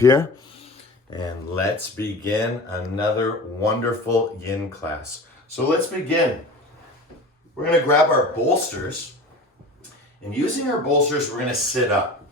Here, and let's begin another wonderful yin class. So let's begin. We're going to grab our bolsters, and using our bolsters, we're going to sit up.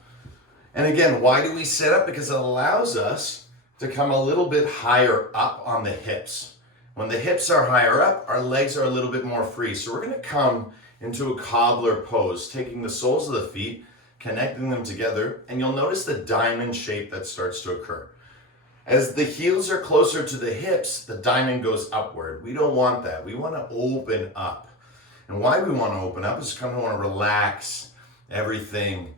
And again, why do we sit up? Because it allows us to come a little bit higher up on the hips. When the hips are higher up, our legs are a little bit more free. So we're going to come into a cobbler pose, taking the soles of the feet, connecting them together, and you'll notice the diamond shape that starts to occur. As the heels are closer to the hips, the diamond goes upward. We don't want that. We want to open up. And why we want to open up is because we want to relax everything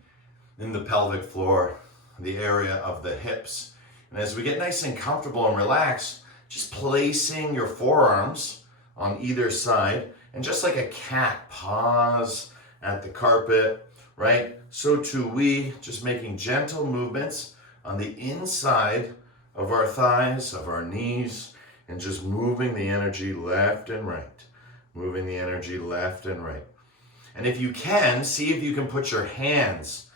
in the pelvic floor, the area of the hips. And as we get nice and comfortable and relaxed, just placing your forearms on either side, and just like a cat paws at the carpet, right? So too we, just making gentle movements on the inside of our thighs, of our knees, and just moving the energy left and right. Moving the energy left and right. And if you can, see if you can put your hands,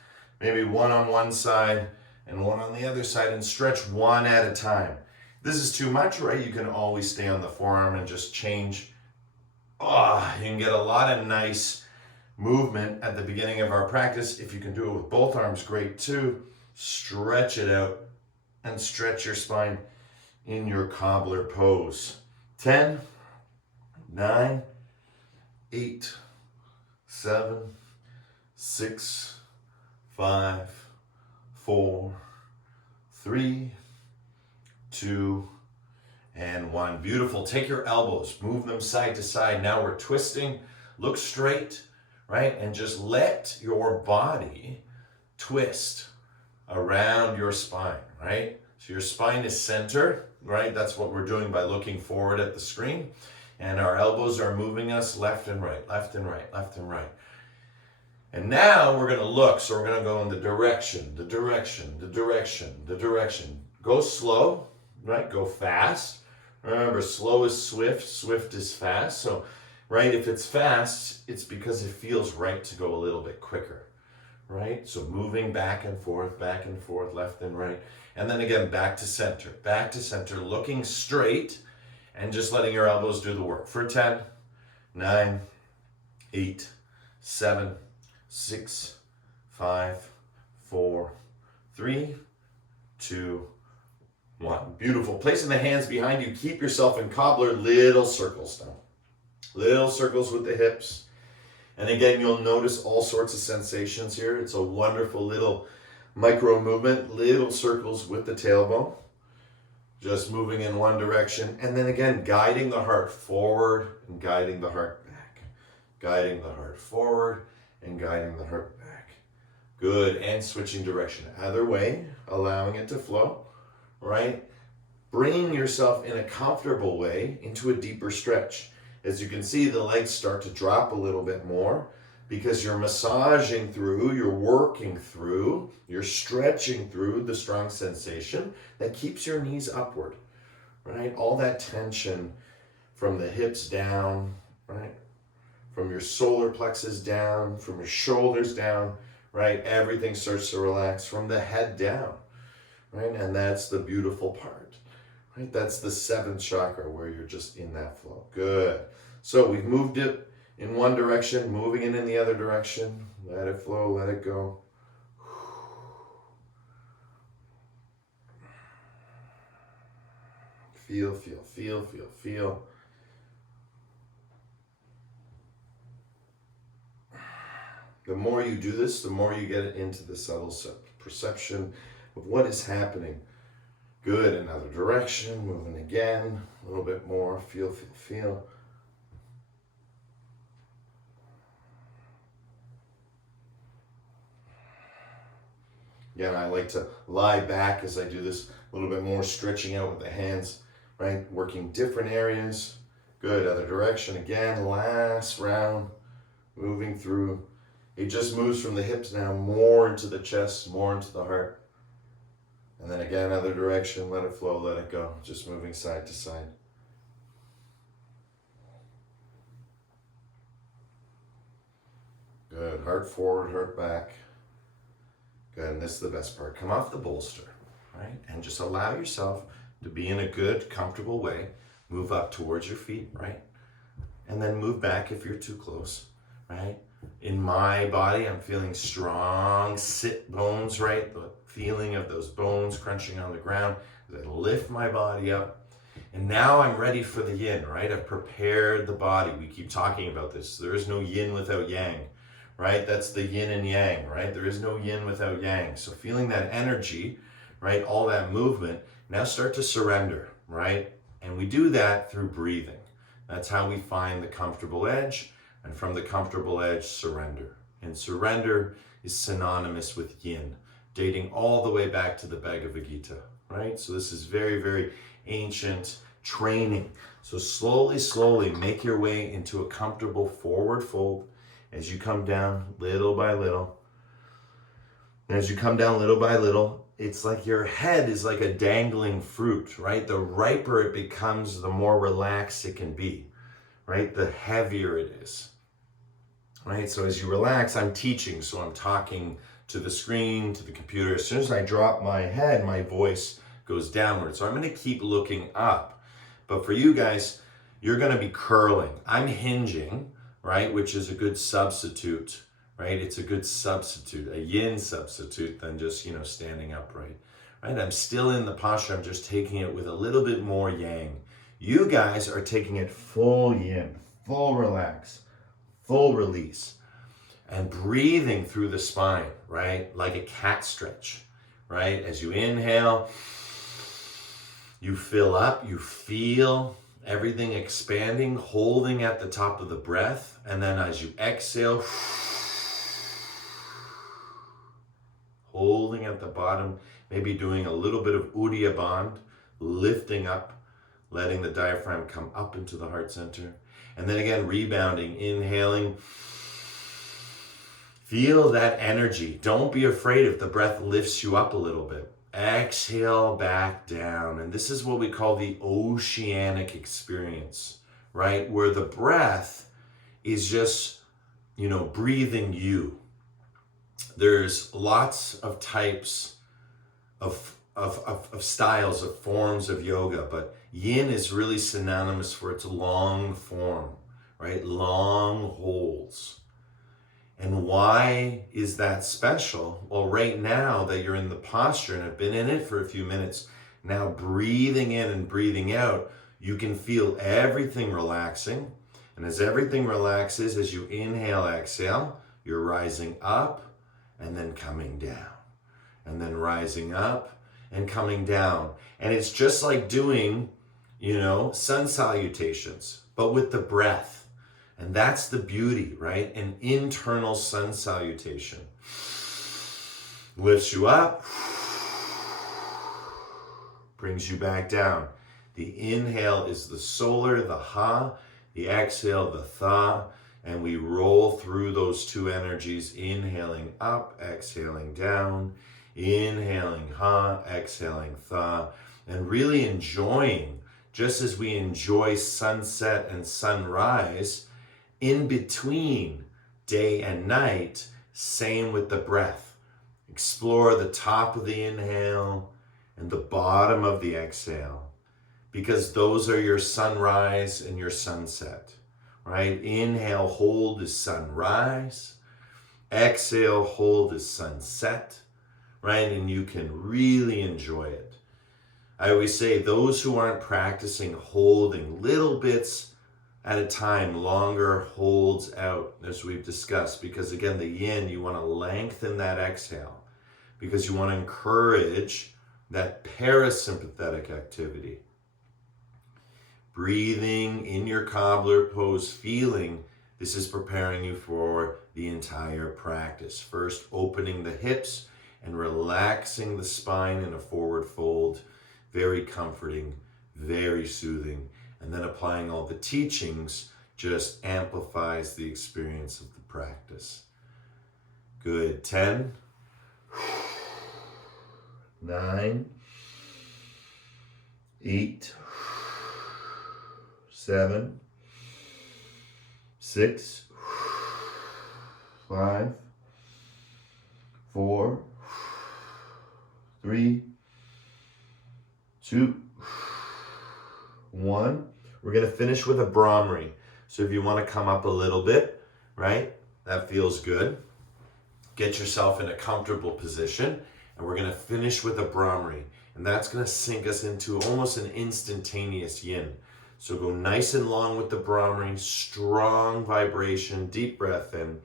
maybe one on one side and one on the other side, and stretch one at a time. If this is too much, right? You can always stay on the forearm and just change. You can get a lot of nice movement at the beginning of our practice. If you can do it with both arms, great too. Stretch it out and stretch your spine in your cobbler pose. 10, 9, 8, 7, 6, 5, 4, 3, 2, and 1. Beautiful. Take your elbows, move them side to side. Now we're twisting. Look straight, right? And just let your body twist around your spine, right? So your spine is centered, right? That's what we're doing by looking forward at the screen. And our elbows are moving us left and right, left and right, left and right. And now we're going to look. So we're going to go in the direction. Go slow, right? Go fast. Remember, slow is swift, swift is fast. So, right, if it's fast, it's because it feels right to go a little bit quicker, right? So moving back and forth, left and right. And then again, back to center, looking straight and just letting your elbows do the work for 10, 9, 8, 7, 6, 5, 4, 3, 2, 1. Beautiful. Placing the hands behind you, keep yourself in cobbler, little circles now. Little circles with the hips. And again, you'll notice all sorts of sensations here. It's a wonderful little micro movement, little circles with the tailbone. Just moving in one direction. And then again, guiding the heart forward and guiding the heart back. Guiding the heart forward and guiding the heart back. Good. And switching direction. Other way, allowing it to flow, right? Bringing yourself in a comfortable way into a deeper stretch. As you can see, the legs start to drop a little bit more because you're massaging through, you're working through, you're stretching through the strong sensation that keeps your knees upward, right? All that tension from the hips down, right? From your solar plexus down, from your shoulders down, right? Everything starts to relax from the head down, right? And that's the beautiful part, right? That's the 7th chakra where you're just in that flow. Good. So we've moved it in one direction, moving it in the other direction. Let it flow, let it go. Feel, feel, feel, feel, feel. The more you do this, the more you get into the subtle perception of what is happening. Good. Another direction, moving again, a little bit more. Feel, feel, feel. Again, I like to lie back as I do this, a little bit more stretching out with the hands, right? Working different areas. Good. Other direction again. Last round, moving through. It just moves from the hips now more into the chest, more into the heart. And then again, other direction. Let it flow, let it go. Just moving side to side. Good. Heart forward, heart back. Good. And this is the best part. Come off the bolster. right? And just allow yourself to be in a good, comfortable way. Move up towards your feet, right? And then move back if you're too close, right? In my body, I'm feeling strong sit bones, right? The feeling of those bones crunching on the ground as I lift my body up. And now I'm ready for the yin, right? I've prepared the body. We keep talking about this. There is no yin without yang, right? That's the yin and yang, right? There is no yin without yang. So feeling that energy, right? All that movement, now start to surrender, right? And we do that through breathing. That's how we find the comfortable edge. And from the comfortable edge, surrender. And surrender is synonymous with yin, dating all the way back to the Bhagavad Gita, right? So this is very, very ancient training. So slowly, slowly make your way into a comfortable forward fold as you come down little by little. And as you come down little by little, it's like your head is like a dangling fruit, right? The riper it becomes, the more relaxed it can be, right? The heavier it is, right? So as you relax, I'm teaching, so I'm talking to the screen, to the computer. As soon as I drop my head, my voice goes downward. So I'm going to keep looking up. But for you guys, you're going to be curling. I'm hinging, right? Which is a good substitute, right? It's a good substitute, a yin substitute than just, standing upright, right? I'm still in the posture. I'm just taking it with a little bit more yang. You guys are taking it full yin, full relax, full release, and breathing through the spine, right? Like a cat stretch, right? As you inhale, you fill up, you feel everything expanding, holding at the top of the breath. And then as you exhale, holding at the bottom, maybe doing a little bit of Uddiya Bandha, lifting up, letting the diaphragm come up into the heart center. And then again, rebounding, inhaling. Feel that energy. Don't be afraid if the breath lifts you up a little bit. Exhale back down. And this is what we call the oceanic experience, right? Where the breath is just, breathing you. There's lots of types of styles, of forms of yoga, but yin is really synonymous for its long form, right? Long holds. And why is that special? Well, right now that you're in the posture, and I've been in it for a few minutes, now breathing in and breathing out, you can feel everything relaxing. And as everything relaxes, as you inhale, exhale, you're rising up and then coming down. And then rising up and coming down. And it's just like doing, sun salutations, but with the breath. And that's the beauty, right? An internal sun salutation. Lifts you up, brings you back down. The inhale is the solar, the ha, the exhale, the tha, and we roll through those two energies, inhaling up, exhaling down, inhaling ha, exhaling tha, and really enjoying, just as we enjoy sunset and sunrise, in between day and night, same with the breath. Explore the top of the inhale and the bottom of the exhale, because those are your sunrise and your sunset, right? Inhale, hold is sunrise. Exhale, hold is sunset, right? And you can really enjoy it. I always say those who aren't practicing holding little bits at a time, longer holds out, as we've discussed, because again, the yin, you want to lengthen that exhale because you want to encourage that parasympathetic activity. Breathing in your cobbler pose, feeling this is preparing you for the entire practice. First, opening the hips and relaxing the spine in a forward fold. Very comforting, very soothing. And then applying all the teachings just amplifies the experience of the practice. Good. 10, 9, 8, 7, 6, 5, 4, 3, 2, 1. We're going to finish with a Brahmari. So if you want to come up a little bit, right, that feels good. Get yourself in a comfortable position, and we're going to finish with a Brahmari. And that's going to sink us into almost an instantaneous yin. So go nice and long with the Brahmari, strong vibration, deep breath in.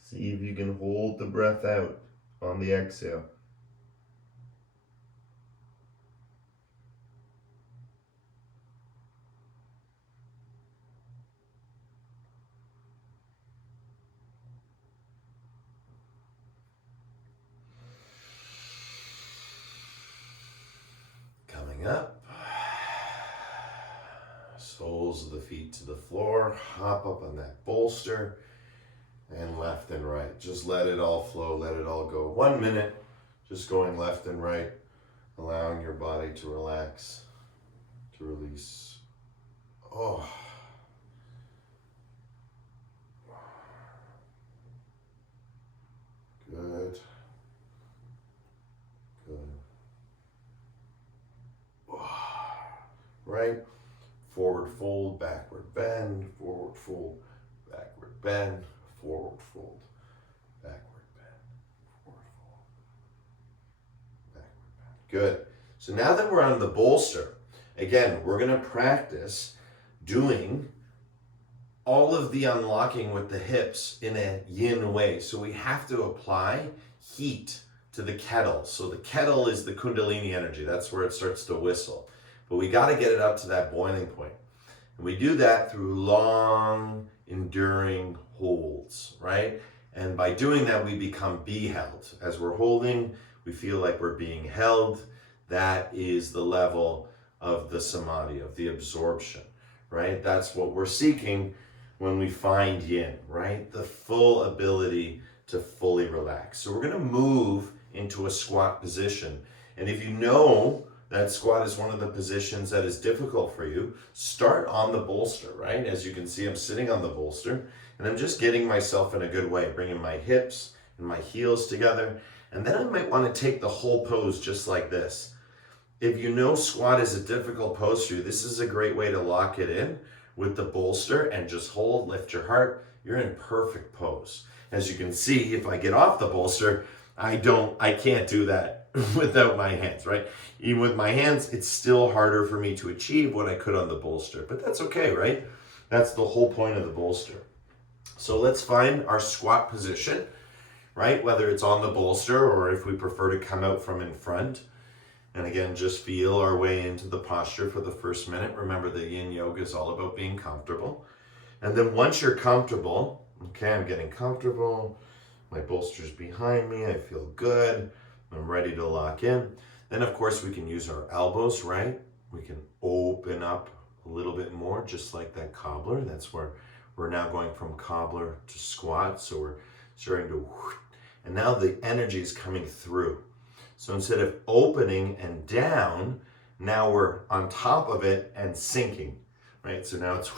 See if you can hold the breath out on the exhale. Coming up. Soles of the feet to the floor. Hop up on that bolster. And left and right. Just let it all flow, let it all go. 1 minute, just going left and right, allowing your body to relax, to release. Oh. Good. Good. Right. Forward fold, backward bend, forward fold, backward bend. Forward fold, backward bend, forward fold, backward bend. Good. So now that we're on the bolster, again, we're going to practice doing all of the unlocking with the hips in a yin way. So we have to apply heat to the kettle. So the kettle is the kundalini energy. That's where it starts to whistle. But we got to get it up to that boiling point. And we do that through long, enduring holds, right? And by doing that, we become beheld. As we're holding, we feel like we're being held. That is the level of the samadhi, of the absorption, right? That's what we're seeking when we find yin, right? The full ability to fully relax. So we're going to move into a squat position. And if you know that squat is one of the positions that is difficult for you, start on the bolster, right? As you can see, I'm sitting on the bolster and I'm just getting myself in a good way, bringing my hips and my heels together. And then I might want to take the whole pose just like this. If you know squat is a difficult pose for you, this is a great way to lock it in with the bolster and just hold, lift your heart. You're in perfect pose. As you can see, if I get off the bolster, I can't do that without my hands, right? Even with my hands, it's still harder for me to achieve what I could on the bolster, but that's okay, right? That's the whole point of the bolster. So let's find our squat position, right? Whether it's on the bolster or if we prefer to come out from in front. And again, just feel our way into the posture for the first minute. Remember, the yin yoga is all about being comfortable. And then once you're comfortable, okay, I'm getting comfortable. My bolster's behind me. I feel good. I'm ready to lock in. Then, of course, we can use our elbows, right? We can open up a little bit more, just like that cobbler. That's where we're now going from cobbler to squat. So we're starting to, and now the energy is coming through. So instead of opening and down, now we're on top of it and sinking, right? So now it's,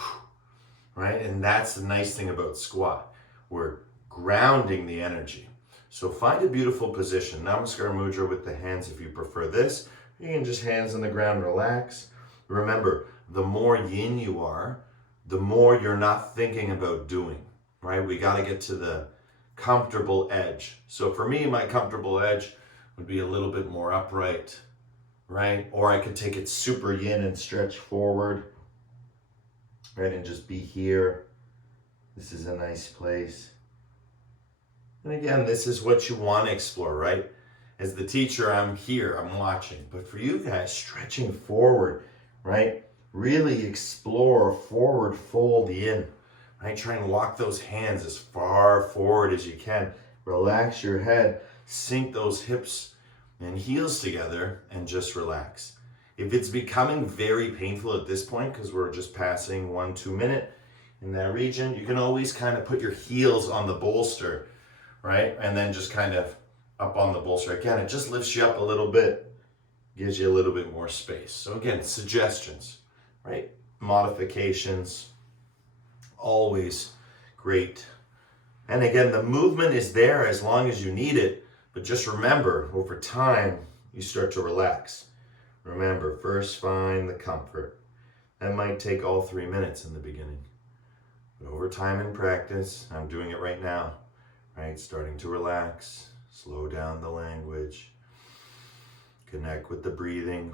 right? And that's the nice thing about squat. We're grounding the energy. So find a beautiful position. Namaskar Mudra with the hands if you prefer this. You can just hands on the ground, relax. Remember, the more yin you are, the more you're not thinking about doing, right? We got to get to the comfortable edge. So for me, my comfortable edge would be a little bit more upright, right? Or I could take it super yin and stretch forward, right? And just be here. This is a nice place. And again, this is what you want to explore, right? As the teacher, I'm here, I'm watching. But for you guys, stretching forward, right? Really explore forward fold yin, right? Try and walk those hands as far forward as you can. Relax your head, sink those hips and heels together, and just relax. If it's becoming very painful at this point, because we're just passing 1-2 minute in that region, you can always kind of put your heels on the bolster, right? And then just kind of up on the bolster. Again, it just lifts you up a little bit, gives you a little bit more space. So again, suggestions, right? Modifications, always great. And again, the movement is there as long as you need it, but just remember, over time, you start to relax. Remember, first find the comfort. That might take all 3 minutes in the beginning. But over time and practice, I'm doing it right now, right? Starting to relax, slow down the language, connect with the breathing,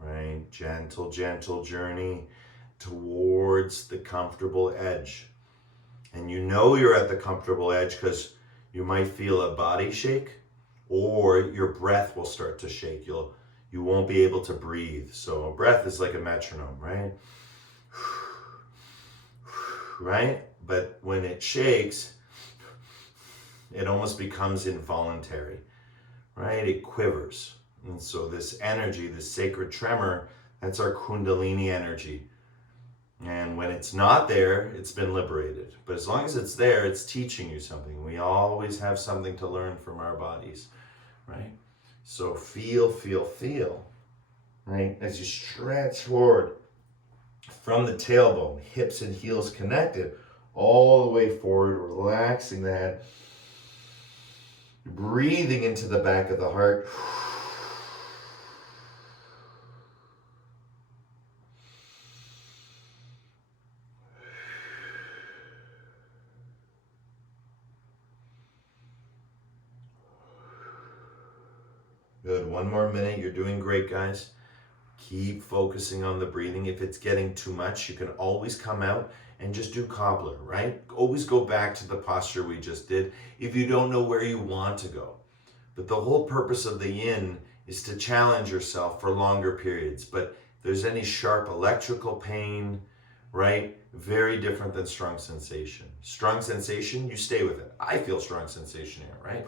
right? Gentle, gentle journey towards the comfortable edge. And you know you're at the comfortable edge because you might feel a body shake, or your breath will start to shake. You won't be able to breathe. So a breath is like a metronome, right? Right? But when it shakes, it almost becomes involuntary, right? It quivers. And so this energy, this sacred tremor, that's our Kundalini energy. And when it's not there, it's been liberated. But as long as it's there, it's teaching you something. We always have something to learn from our bodies, right? So feel, right? As you stretch forward from the tailbone, hips and heels connected, all the way forward, relaxing the head, breathing into the back of the heart. Good, 1 more minute. You're doing great, guys. Keep focusing on the breathing. If it's getting too much, you can always come out and just do cobbler, right? Always go back to the posture we just did if you don't know where you want to go. But the whole purpose of the yin is to challenge yourself for longer periods. But if there's any sharp electrical pain, right? Very different than strong sensation. Strong sensation, you stay with it. I feel strong sensation here, right?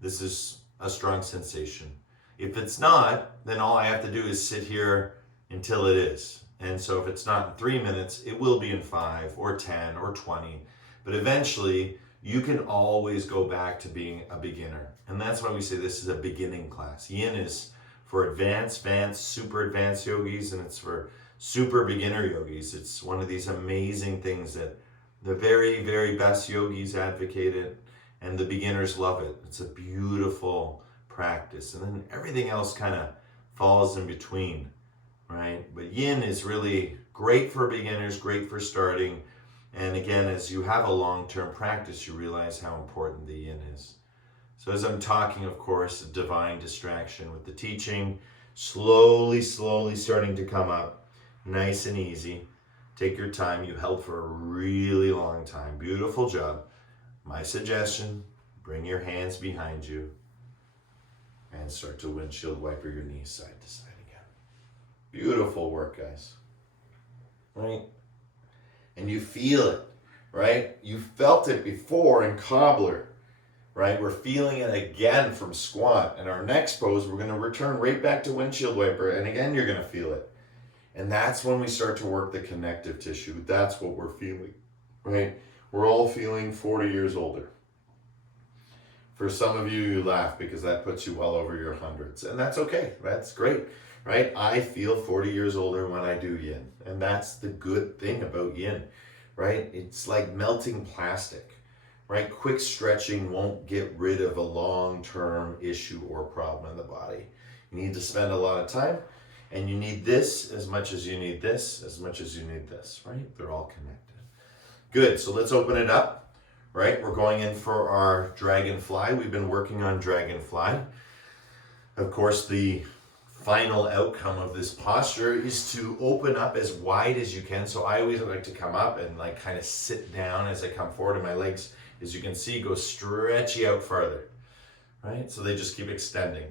This is a strong sensation. If it's not, then all I have to do is sit here until it is. And so if it's not in 3 minutes, it will be in 5 or 10 or 20. But eventually, you can always go back to being a beginner. And that's why we say this is a beginning class. Yin is for advanced, super advanced yogis, and it's for super beginner yogis. It's one of these amazing things that the very, very best yogis advocate it, and the beginners love it. It's a beautiful practice. And then everything else kind of falls in between, right? But yin is really great for beginners, great for starting. And again, as you have a long-term practice, you realize how important the yin is. So as I'm talking, of course, a divine distraction with the teaching, slowly starting to come up, nice and easy. Take your time. You held for a really long time. Beautiful job. My suggestion, bring your hands behind you and start to windshield wiper your knees side to side again. Beautiful work, guys. Right? And you feel it, right? You felt it before in cobbler, right? We're feeling it again from squat. And our next pose, we're going to return right back to windshield wiper. And again, you're going to feel it. And that's when we start to work the connective tissue. That's what we're feeling, right? We're all feeling 40 years older. For some of you, you laugh because that puts you well over your hundreds. And that's okay. That's great, right? I feel 40 years older when I do yin. And that's the good thing about yin, right? It's like melting plastic, right? Quick stretching won't get rid of a long-term issue or problem in the body. You need to spend a lot of time, and you need this as much as you need this, as much as you need this, right? They're all connected. Good, so let's open it up. Right, we're going in for our dragonfly. We've been working on dragonfly. Of course, the final outcome of this posture is to open up as wide as you can. So I always like to come up and like kind of sit down as I come forward, and my legs, as you can see, go stretchy out farther. Right, so they just keep extending.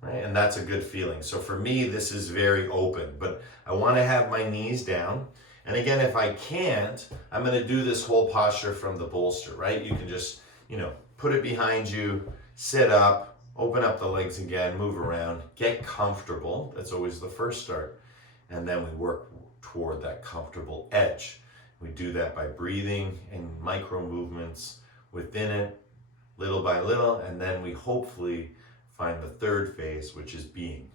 Right, and that's a good feeling. So for me, this is very open, but I want to have my knees down. And again, if I can't, I'm going to do this whole posture from the bolster, right? You can just, put it behind you, sit up, open up the legs again, move around, get comfortable. That's always the first start. And then we work toward that comfortable edge. We do that by breathing and micro movements within it, little by little, and then we hopefully find the third phase, which is being.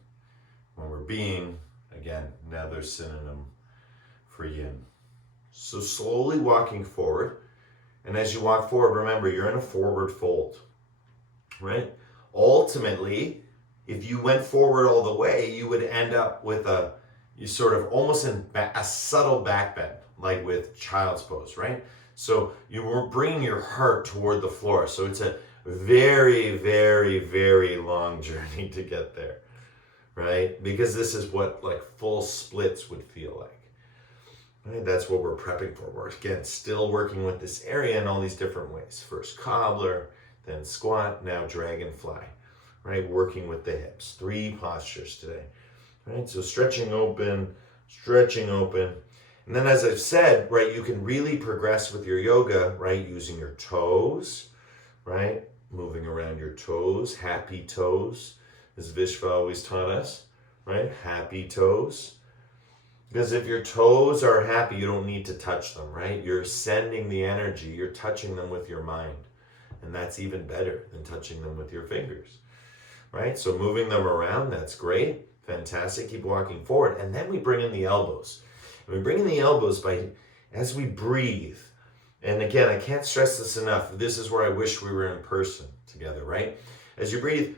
When we're being, again, another synonym for yin. So slowly walking forward, and as you walk forward, remember, you're in a forward fold, right? Ultimately, if you went forward all the way, you would end up with you sort of almost in a subtle back bend, like with child's pose, right? So you were bringing your heart toward the floor. So it's a very, very, very long journey to get there, right? Because this is what like full splits would feel like. Right? That's what we're prepping for. We're, again, still working with this area in all these different ways. First cobbler, then squat, now dragonfly, right? Working with the hips. 3 postures today, right? So stretching open. And then as I've said, right, you can really progress with your yoga, right? Using your toes, right? Moving around your toes, happy toes, as Vishva always taught us, right? Happy toes. Because if your toes are happy, you don't need to touch them, right? You're sending the energy, you're touching them with your mind. And that's even better than touching them with your fingers, right? So moving them around, that's great, fantastic. Keep walking forward. And then we bring in the elbows. And we bring in the elbows as we breathe. And again, I can't stress this enough. This is where I wish we were in person together, right? As you breathe,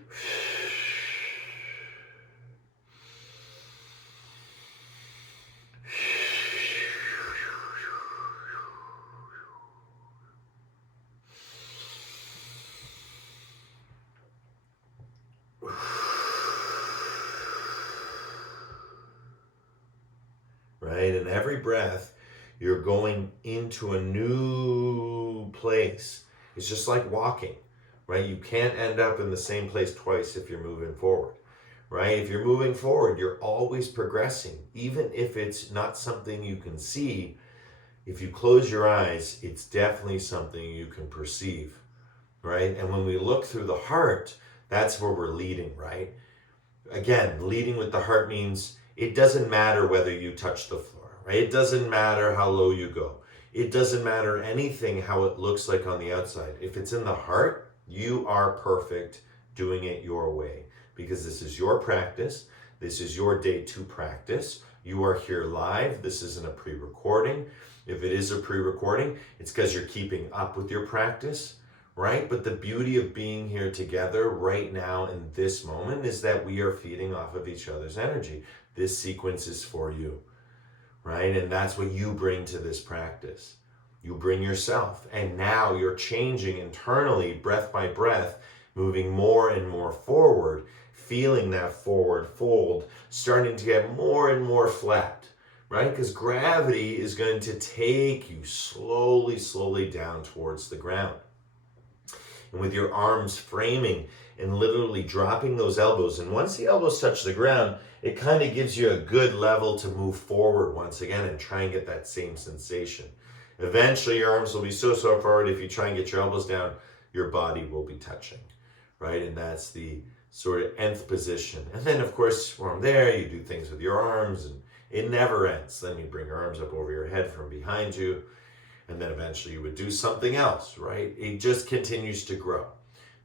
right? And every breath, you're going into a new place. It's just like walking, right? You can't end up in the same place twice if you're moving forward, right? If you're moving forward, you're always progressing. Even if it's not something you can see, if you close your eyes, it's definitely something you can perceive, right? And when we look through the heart, that's where we're leading, right? Again, leading with the heart means it doesn't matter whether you touch the floor, right? It doesn't matter how low you go. It doesn't matter anything how it looks like on the outside. If it's in the heart, you are perfect doing it your way, because this is your practice. This is your day to practice. You are here live. This isn't a pre-recording. If it is a pre-recording, it's because you're keeping up with your practice, right? But the beauty of being here together right now in this moment is that we are feeding off of each other's energy. This sequence is for you, right? And that's what you bring to this practice. You bring yourself, and now you're changing internally, breath by breath, moving more and more forward, feeling that forward fold, starting to get more and more flat, right? Because gravity is going to take you slowly, slowly down towards the ground. And with your arms framing and literally dropping those elbows, and once the elbows touch the ground, it kind of gives you a good level to move forward once again and try and get that same sensation. Eventually your arms will be so forward, if you try and get your elbows down, your body will be touching, right? And that's the sort of nth position. And then of course, from there, you do things with your arms, and it never ends. Then you bring your arms up over your head from behind you, and then eventually you would do something else, right? It just continues to grow.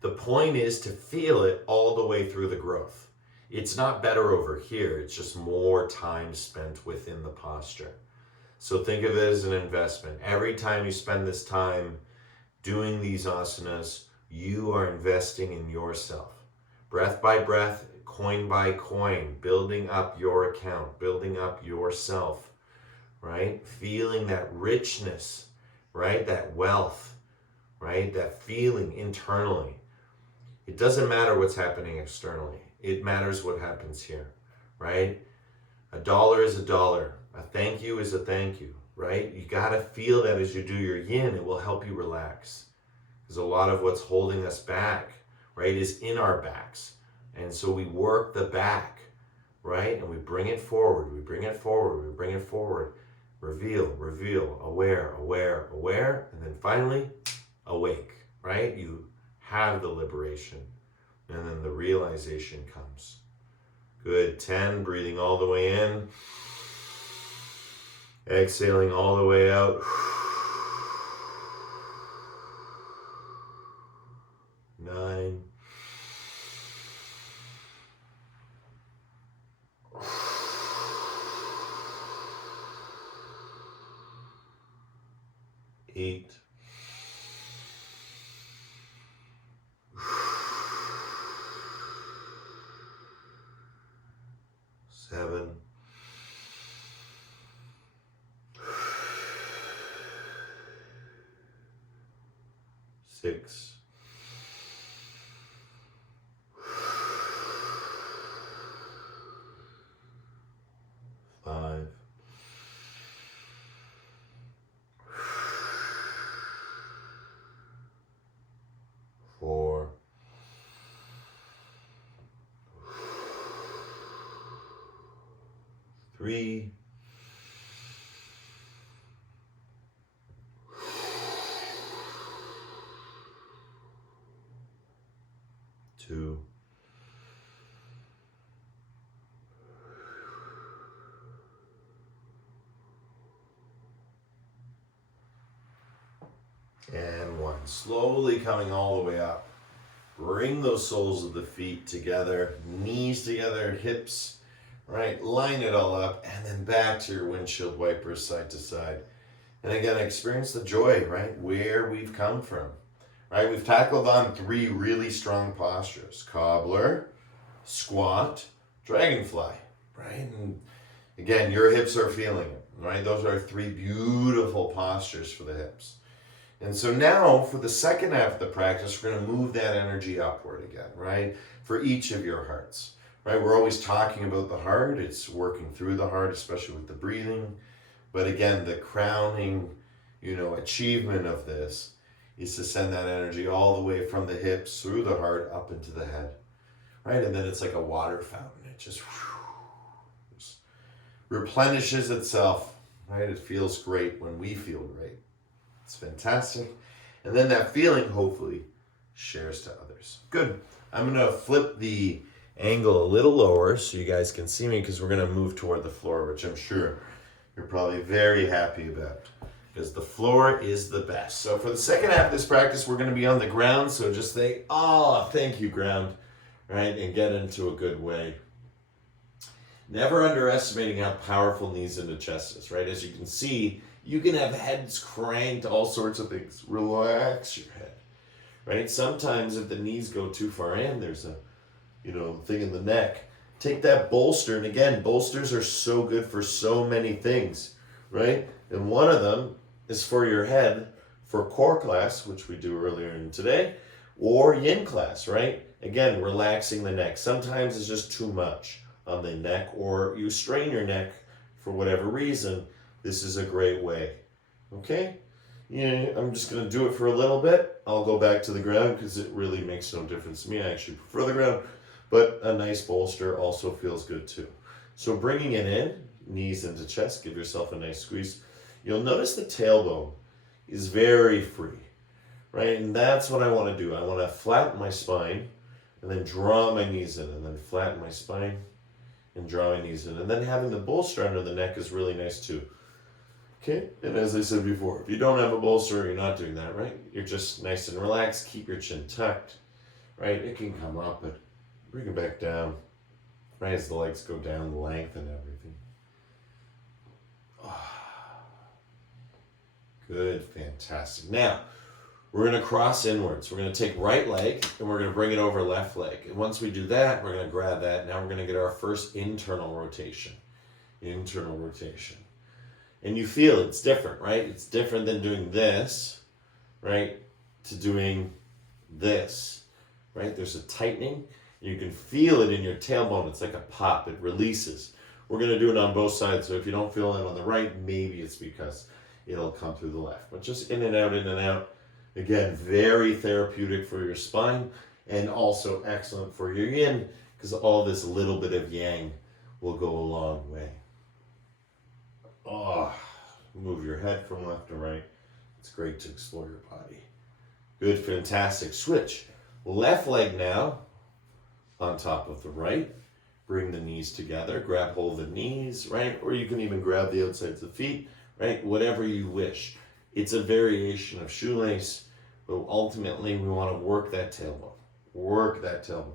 The point is to feel it all the way through the growth. It's not better over here. It's just more time spent within the posture. So think of it as an investment. Every time you spend this time doing these asanas, you are investing in yourself. Breath by breath, coin by coin, building up your account, building up yourself, right? Feeling that richness, right? That wealth, right? That feeling internally. It doesn't matter what's happening externally. It matters what happens here, right? $1 is $1. A thank you is a thank you, right? You got to feel that as you do your yin. It will help you relax. Because a lot of what's holding us back, right, is in our backs. And so we work the back, right? And we bring it forward. We bring it forward. We bring it forward. Reveal, reveal, aware, aware, aware. And then finally, awake, right? You have the liberation. And then the realization comes. Good. 10, breathing all the way in. Exhaling all the way out. 8, 7, 6, 5, 4, 3, 2, and 1. Slowly coming all the way up. Bring those soles of the feet together, knees together, hips, right? Line it all up, and then back to your windshield wipers side to side. And again, experience the joy, right? Where we've come from, right? We've tackled on 3 really strong postures: cobbler, squat, dragonfly, right? And again, your hips are feeling it, right? Those are 3 beautiful postures for the hips. And so now for the second half of the practice, we're going to move that energy upward again, right? For each of your hearts, right? We're always talking about the heart. It's working through the heart, especially with the breathing. But again, the crowning, achievement of this is to send that energy all the way from the hips through the heart up into the head, right? And then it's like a water fountain. It just replenishes itself, right? It feels great when we feel great. It's fantastic. And then that feeling hopefully shares to others. Good. I'm going to flip the angle a little lower so you guys can see me, because we're going to move toward the floor, which I'm sure you're probably very happy about, because the floor is the best. So for the second half of this practice, we're going to be on the ground. So just say, oh, thank you, ground, right? And get into a good way. Never underestimating how powerful knees into chest is, right? As you can see, you can have heads cranked, all sorts of things. Relax your head, right? Sometimes if the knees go too far in, there's a, thing in the neck. Take that bolster, and again, bolsters are so good for so many things, right? And one of them is for your head, for core class, which we do earlier in today, or yin class, right? Again, relaxing the neck. Sometimes it's just too much on the neck, or you strain your neck for whatever reason. This is a great way, okay? I'm just going to do it for a little bit. I'll go back to the ground because it really makes no difference to me. I actually prefer the ground, but a nice bolster also feels good too. So bringing it in, knees into chest, give yourself a nice squeeze. You'll notice the tailbone is very free, right? And that's what I want to do. I want to flatten my spine and then draw my knees in, and then flatten my spine and draw my knees in. And then having the bolster under the neck is really nice too. Okay, and as I said before, if you don't have a bolster, you're not doing that, right? You're just nice and relaxed. Keep your chin tucked, right? It can come up, but bring it back down, right? As the legs go down, the length and everything. Oh. Good, fantastic. Now, we're going to cross inwards. We're going to take right leg, and we're going to bring it over left leg. And once we do that, we're going to grab that. Now we're going to get our first internal rotation. Internal rotation. And you feel it's different, right? It's different than doing this, right, to doing this, right? There's a tightening. You can feel it in your tailbone. It's like a pop. It releases. We're going to do it on both sides. So if you don't feel it on the right, maybe it's because it'll come through the left. But just in and out, in and out. Again, very therapeutic for your spine, and also excellent for your yin, because all this little bit of yang will go a long way. Oh, move your head from left to right. It's great to explore your body. Good, fantastic. Switch. Left leg now on top of the right. Bring the knees together. Grab hold of the knees, right? Or you can even grab the outsides of the feet, right? Whatever you wish. It's a variation of shoelace, but ultimately we want to work that tailbone. Work that tailbone.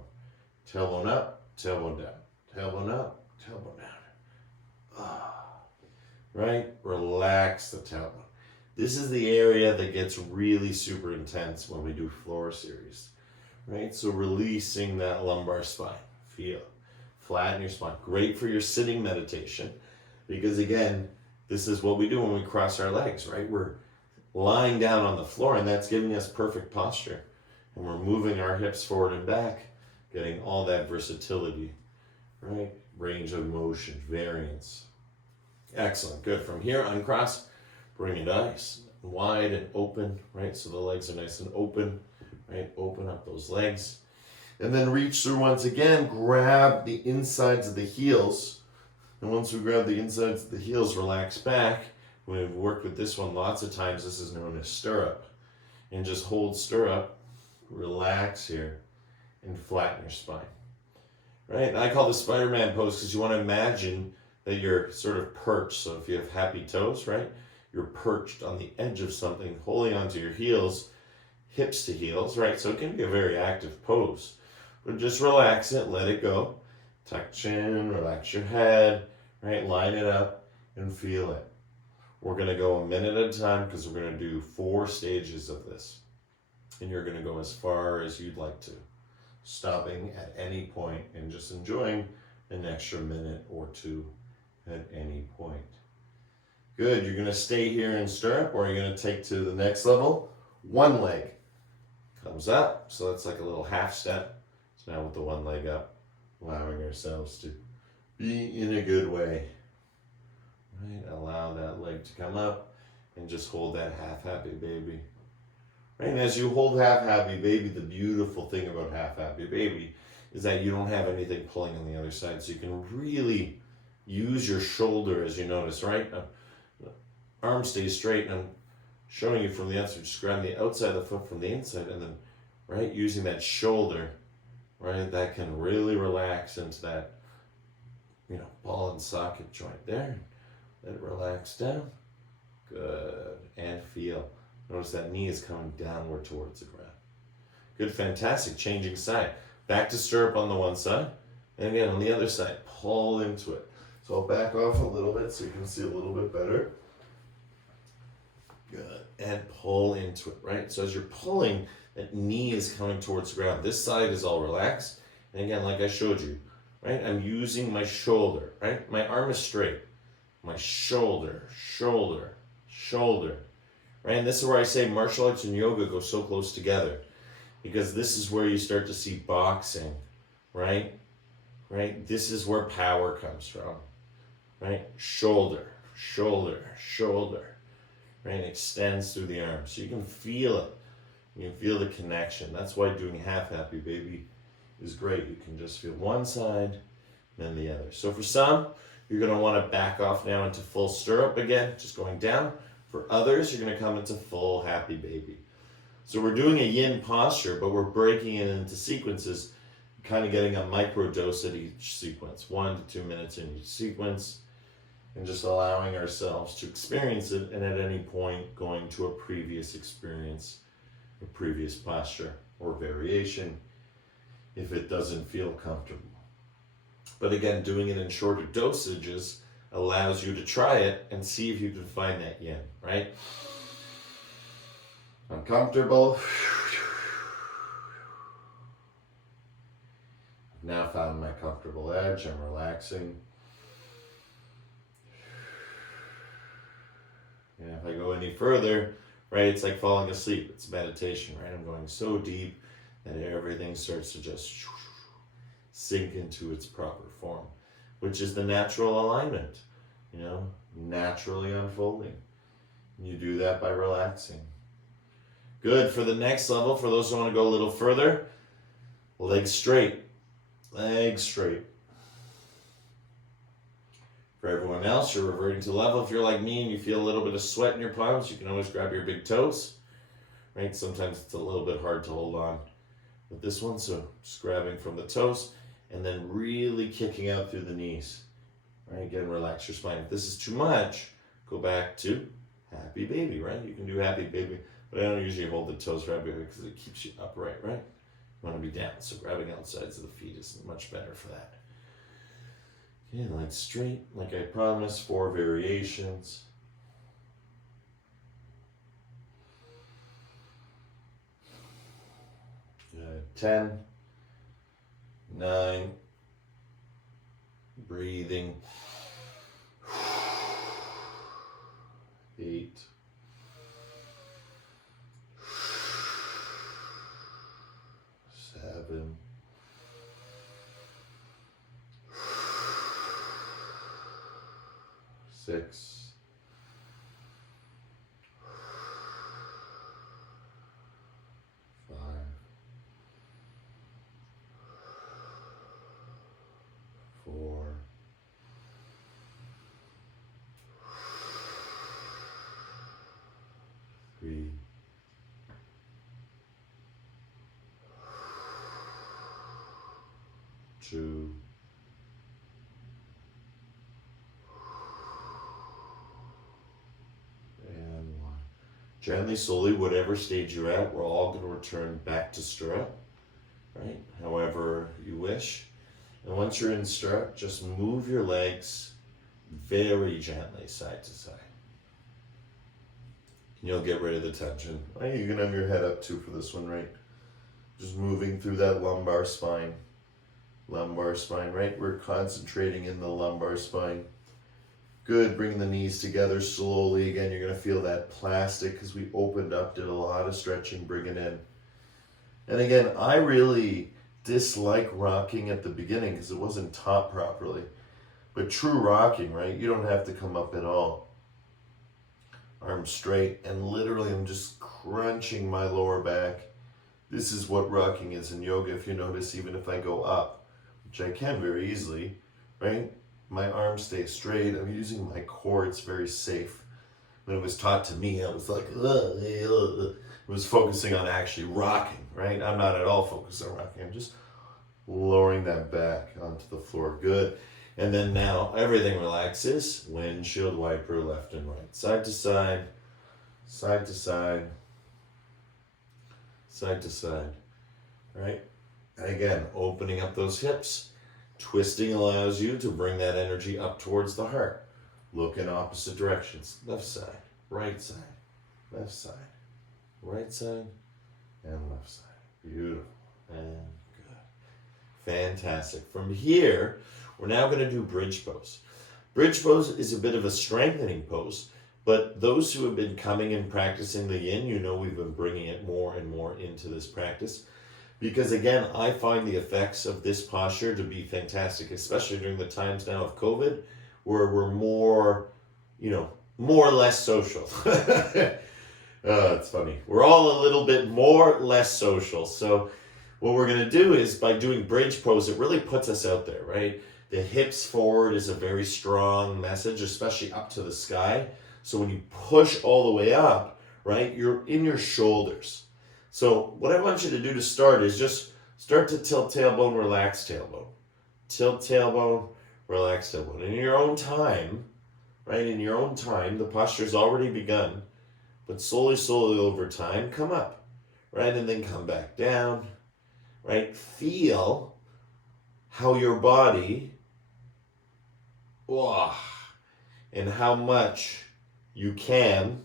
Tailbone up, tailbone down. Tailbone up, tailbone down. Ah. Right? Relax the tailbone. This is the area that gets really super intense when we do floor series, right? So releasing that lumbar spine. Feel. Flatten your spine. Great for your sitting meditation because, again, this is what we do when we cross our legs, right? We're lying down on the floor and that's giving us perfect posture. And we're moving our hips forward and back, getting all that versatility, right? Range of motion, variance. Excellent. Good. From here, uncross. Bring it nice, wide and open, right? So the legs are nice and open, right? Open up those legs. And then reach through once again, grab the insides of the heels. And once we grab the insides of the heels, relax back. We've worked with this one lots of times. This is known as stirrup. And just hold stirrup, relax here, and flatten your spine. Right? And I call this Spider-Man pose because you want to imagine that you're sort of perched. So if you have happy toes, right? You're perched on the edge of something, holding onto your heels, hips to heels, right? So it can be a very active pose. But just relax it, let it go. Tuck chin, relax your head, right? Line it up and feel it. We're going to go a minute at a time because we're going to do 4 stages of this. And you're going to go as far as you'd like to, stopping at any point and just enjoying an extra minute or 2 at any point. Good, you're gonna stay here in stirrup or you're gonna take to the next level. One leg comes up, so that's like a little half step. So now with the one leg up, allowing ourselves to be in a good way. Right, allow that leg to come up and just hold that half happy baby. Right, and as you hold half happy baby, the beautiful thing about half happy baby is that you don't have anything pulling on the other side. So you can really use your shoulder as you notice, right? Arm stays straight, and I'm showing you from the outside, just grab the outside of the foot from the inside, and then, right, using that shoulder, right, that can really relax into that, ball and socket joint there. Let it relax down. Good. And feel. Notice that knee is coming downward towards the ground. Good, fantastic. Changing side. Back to stirrup on the one side, and again on the other side, pull into it. So I'll back off a little bit so you can see a little bit better. Good. And pull into it, right? So as you're pulling, that knee is coming towards the ground. This side is all relaxed. And again, like I showed you, right? I'm using my shoulder, right? My arm is straight. My shoulder, shoulder, shoulder, right? And this is where I say martial arts and yoga go so close together because this is where you start to see boxing, right? Right? This is where power comes from, right? Shoulder, shoulder, shoulder. Right, extends through the arm. So you can feel it. You can feel the connection. That's why doing half happy baby is great. You can just feel one side, then the other. So for some, you're going to want to back off now into full stirrup again, just going down. For others, you're going to come into full happy baby. So we're doing a yin posture, but we're breaking it into sequences, kind of getting a micro dose at each sequence, 1 to 2 minutes in each sequence. And just allowing ourselves to experience it, and at any point going to a previous experience, a previous posture or variation if it doesn't feel comfortable. But again, doing it in shorter dosages allows you to try it and see if you can find that yin, right? Uncomfortable. I've now found my comfortable edge. I'm relaxing. And if I go any further, right, it's like falling asleep. It's meditation, right? I'm going so deep that everything starts to just sink into its proper form, which is the natural alignment, naturally unfolding. And you do that by relaxing. Good. For the next level, for those who want to go a little further, legs straight. Legs straight. For everyone else, you're reverting to level. If you're like me and you feel a little bit of sweat in your palms, you can always grab your big toes, right? Sometimes it's a little bit hard to hold on with this one, so just grabbing from the toes and then really kicking out through the knees, right? Again, relax your spine. If this is too much, go back to happy baby, right? You can do happy baby, but I don't usually hold the toes for happy baby because it keeps you upright, right? You want to be down, so grabbing outsides of the feet is much better for that. Okay, legs straight, like I promised, 4 variations. 10, 9, breathing, 8, 7, 6, 5, 4, 3, 2, and 1. Gently, slowly, whatever stage you're at, we're all going to return back to stirrup, right? However you wish. And once you're in stirrup, just move your legs very gently side to side. And you'll get rid of the tension. Right? You can have your head up too for this one, right? Just moving through that lumbar spine. Lumbar spine, right? We're concentrating in the lumbar spine. Good, bringing the knees together slowly. Again, you're going to feel that plastic because we opened up, did a lot of stretching, bring it in. And again, I really dislike rocking at the beginning because it wasn't taught properly. But true rocking, right? You don't have to come up at all. Arms straight, and literally I'm just crunching my lower back. This is what rocking is in yoga. If you notice, even if I go up, which I can very easily, right? My arms stay straight. I'm using my core. It's very safe. When it was taught to me, I was like, it was focusing on actually rocking, right? I'm not at all focused on rocking. I'm just lowering that back onto the floor. Good. And then now everything relaxes. Windshield wiper left and right. Side to side, side to side, side to side, right? And again, opening up those hips. Twisting allows you to bring that energy up towards the heart. Look in opposite directions. Left side, right side, left side, right side, and left side. Beautiful and good. Fantastic. From here, we're now going to do bridge pose. Bridge pose is a bit of a strengthening pose, but those who have been coming and practicing the yin, you know we've been bringing it more and more into this practice. Because again, I find the effects of this posture to be fantastic, especially during the times now of COVID, where we're more, more or less social. It's funny. We're all a little bit more, less social. So what we're going to do is by doing bridge pose, it really puts us out there, right? The hips forward is a very strong message, especially up to the sky. So when you push all the way up, right, you're in your shoulders. So what I want you to do to start is just start to tilt tailbone, relax tailbone. Tilt tailbone, relax tailbone. In your own time, right, in your own time, the posture's already begun, but slowly, slowly over time, come up, right, and then come back down, right? Feel how your body, and how much you can.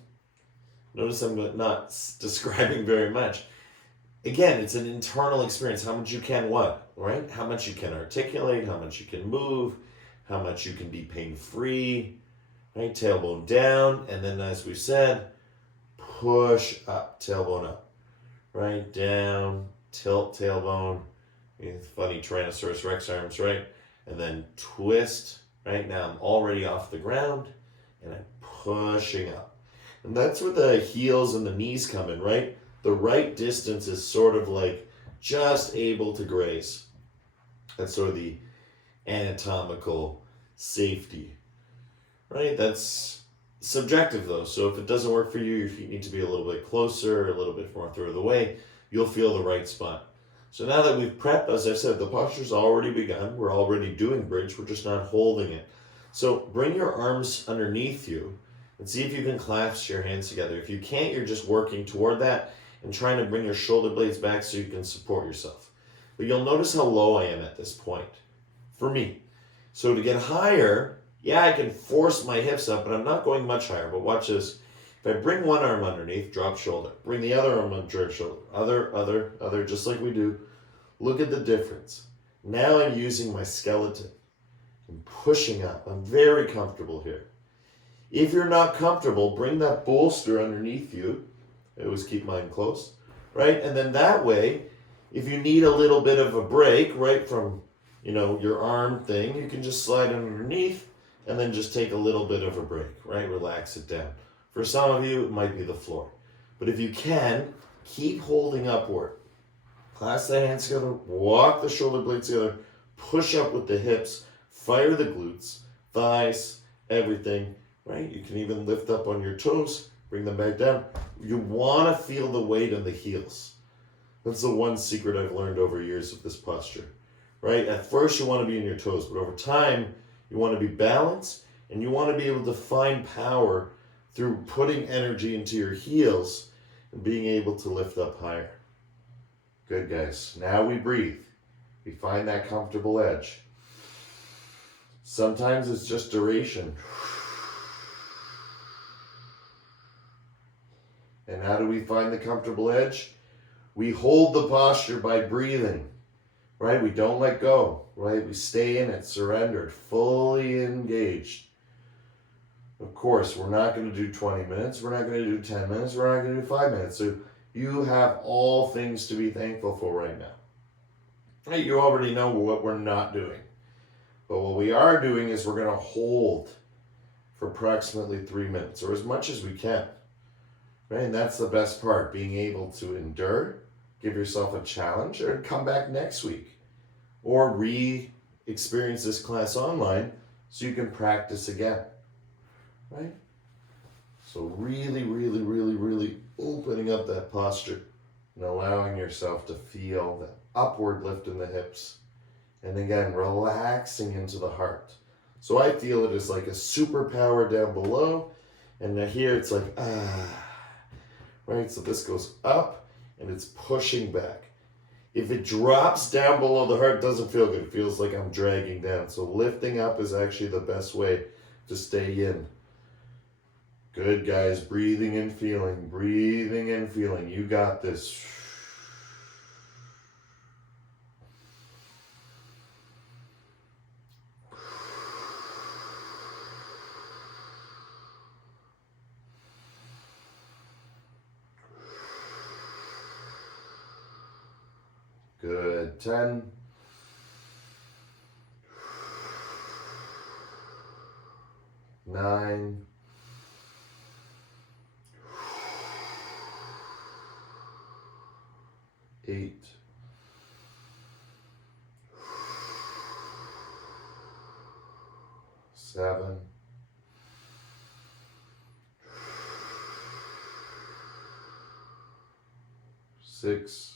Notice I'm not describing very much. Again, it's an internal experience. How much you can what, right? How much you can articulate, how much you can move, how much you can be pain-free, right? Tailbone down, and then as we said, push up, tailbone up, right? Down, tilt tailbone, funny Tyrannosaurus Rex arms, right? And then twist, right? Now I'm already off the ground, and I'm pushing up. And that's where the heels and the knees come in, right? The right distance is sort of like just able to graze. That's sort of the anatomical safety, right? That's subjective though. So if it doesn't work for you, your feet need to be a little bit closer, a little bit more through the way, you'll feel the right spot. So now that we've prepped, as I said, the posture's already begun. We're already doing bridge. We're just not holding it. So bring your arms underneath you and see if you can clasp your hands together. If you can't, you're just working toward that and trying to bring your shoulder blades back so you can support yourself. But you'll notice how low I am at this point, for me. So to get higher, yeah, I can force my hips up, but I'm not going much higher. But watch this. If I bring one arm underneath, drop shoulder. Bring the other arm under shoulder. Other, just like we do. Look at the difference. Now I'm using my skeleton. I'm pushing up. I'm very comfortable here. If you're not comfortable, bring that bolster underneath you. I always keep mine close, right? And then that way, if you need a little bit of a break, right, from, your arm thing, you can just slide underneath and then just take a little bit of a break, right? Relax it down. For some of you, it might be the floor. But if you can, keep holding upward. Clasp the hands together, walk the shoulder blades together, push up with the hips, fire the glutes, thighs, everything, right? You can even lift up on your toes, bring them back down. You want to feel the weight on the heels. That's the one secret I've learned over years of this posture, right? At first you want to be in your toes, but over time you want to be balanced and you want to be able to find power through putting energy into your heels and being able to lift up higher. Good, guys. Now we breathe. We find that comfortable edge. Sometimes it's just duration. And how do we find the comfortable edge? We hold the posture by breathing, right? We don't let go, right? We stay in it, surrendered, fully engaged. Of course, we're not going to do 20 minutes. We're not going to do 10 minutes. We're not going to do 5 minutes. So you have all things to be thankful for right now. Right? You already know what we're not doing. But what we are doing is we're going to hold for approximately 3 minutes or as much as we can. Right? And that's the best part, being able to endure, give yourself a challenge, or come back next week. Or re-experience this class online so you can practice again. Right? So really, really, really, really opening up that posture and allowing yourself to feel the upward lift in the hips. And again, relaxing into the heart. So I feel it as like a superpower down below. And here it's like, right? So this goes up and it's pushing back. If it drops down below the heart, it doesn't feel good. It feels like I'm dragging down. So lifting up is actually the best way to stay in. Good, guys. Breathing and feeling. Breathing and feeling. You got this. Good. 10. 9. 8. 7. 6.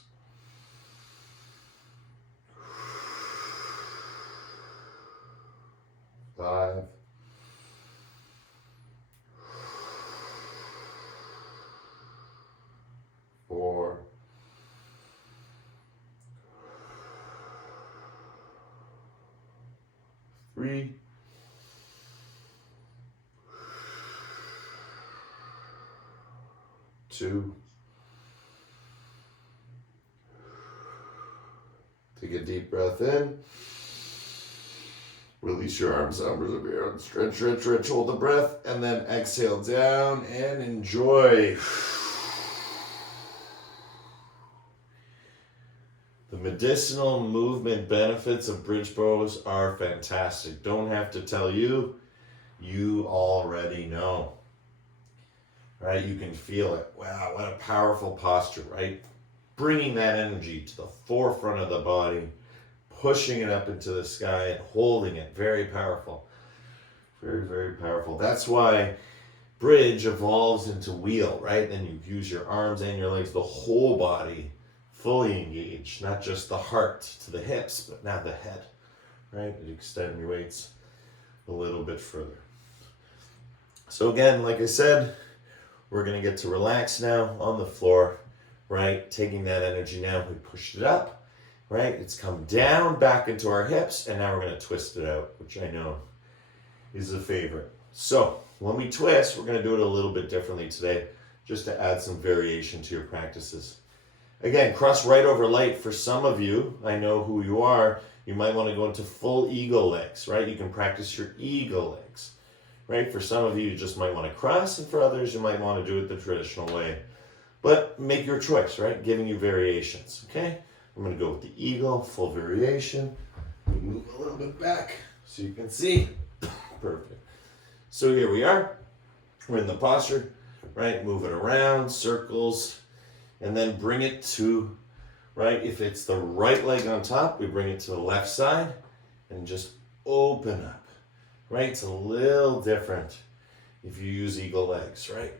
5. 4. 3. 2. Take a deep breath in. Release your arms, elbows up here. Stretch, stretch, stretch. Hold the breath. And then exhale down and enjoy. The medicinal movement benefits of bridge pose are fantastic. Don't have to tell you. You already know. Right? You can feel it. Wow, what a powerful posture, right? Bringing that energy to the forefront of the body. Pushing it up into the sky and holding it. Very powerful. Very, very powerful. That's why bridge evolves into wheel, right? Then you use your arms and your legs, the whole body fully engaged. Not just the heart to the hips, but now the head, right? You extend your weights a little bit further. So again, like I said, we're going to get to relax now on the floor, right? Taking that energy now, we pushed it up. Right, it's come down back into our hips, and now we're going to twist it out, which I know is a favorite. So when we twist, we're going to do it a little bit differently today, just to add some variation to your practices. Again, cross right over light. For some of you, I know who you are, you might want to go into full eagle legs, right? You can practice your eagle legs, right? For some of you, you just might want to cross, and for others, you might want to do it the traditional way. But make your choice, right? Giving you variations, okay? I'm going to go with the eagle, full variation. Move a little bit back so you can see. Perfect. So here we are. We're in the posture, right? Move it around, circles. And then bring it to, right, if it's the right leg on top, we bring it to the left side and just open up, right? It's a little different if you use eagle legs, right?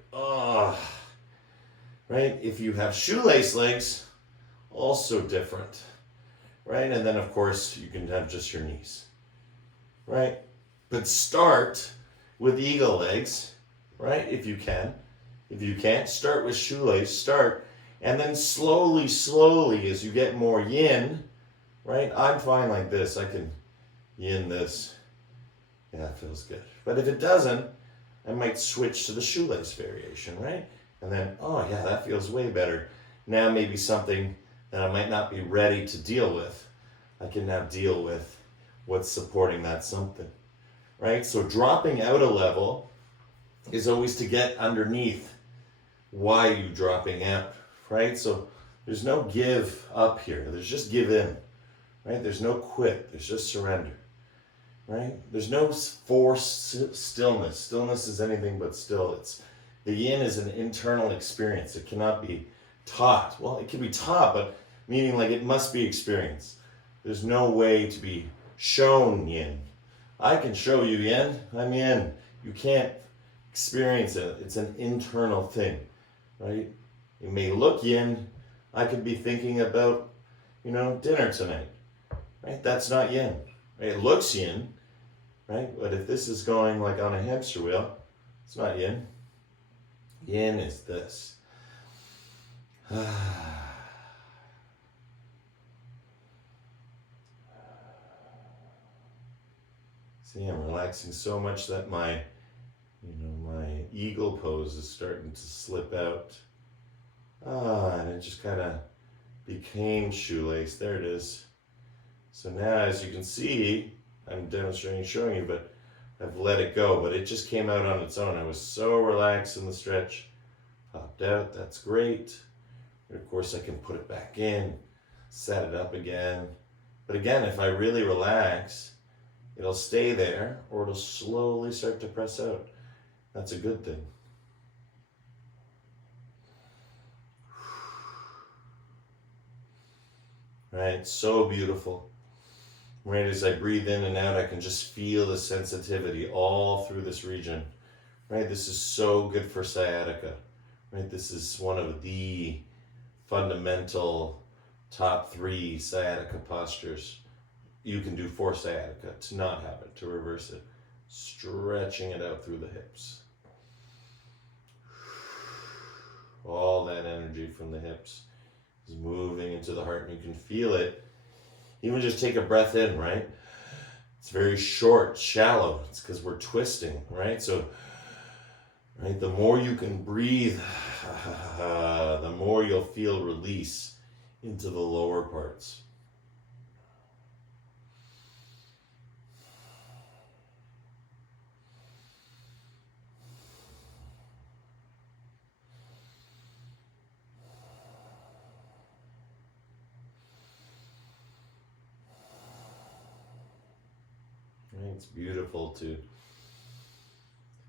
Right? If you have shoelace legs, also different, right? And then, of course, you can have just your knees, right? But start with eagle legs, right, if you can. If you can't, start with shoelace, start. And then slowly, as you get more yin, right? I'm fine like this. I can yin this. Yeah, it feels good. But if it doesn't, I might switch to the shoelace variation, right? And then, oh yeah, that feels way better. Now maybe something that I might not be ready to deal with, I can now deal with what's supporting that something, right? So dropping out a level is always to get underneath why you dropping out. Right? So there's no give up here. There's just give in. Right? There's no quit. There's just surrender. Right? There's no forced stillness. Stillness is anything but still. The yin is an internal experience. It cannot be taught. Well, it can be taught, but meaning like it must be experienced. There's no way to be shown yin. I can show you yin. I'm yin. You can't experience it. It's an internal thing. Right? It may look yin. I could be thinking about, dinner tonight, right? That's not yin. Right? It looks yin, right? But if this is going like on a hamster wheel, it's not yin. Yin is this. See, I'm relaxing so much that my eagle pose is starting to slip out. And it just kind of became shoelace. There it is. So now, as you can see, I'm demonstrating, showing you, but I've let it go. But it just came out on its own. I was so relaxed in the stretch. Popped out. That's great. And of course, I can put it back in, set it up again. But again, if I really relax, it'll stay there, or it'll slowly start to press out. That's a good thing. Right, so beautiful. Right, as I breathe in and out, I can just feel the sensitivity all through this region. Right, this is so good for sciatica. Right, this is one of the fundamental top 3 sciatica postures you can do for sciatica, to not have it, to reverse it. Stretching it out through the hips. All that energy from the hips is moving into the heart, and you can feel it. Even just take a breath in, right? It's very short, shallow. It's because we're twisting, right? So, right, the more you can breathe, the more you'll feel release into the lower parts. It's beautiful to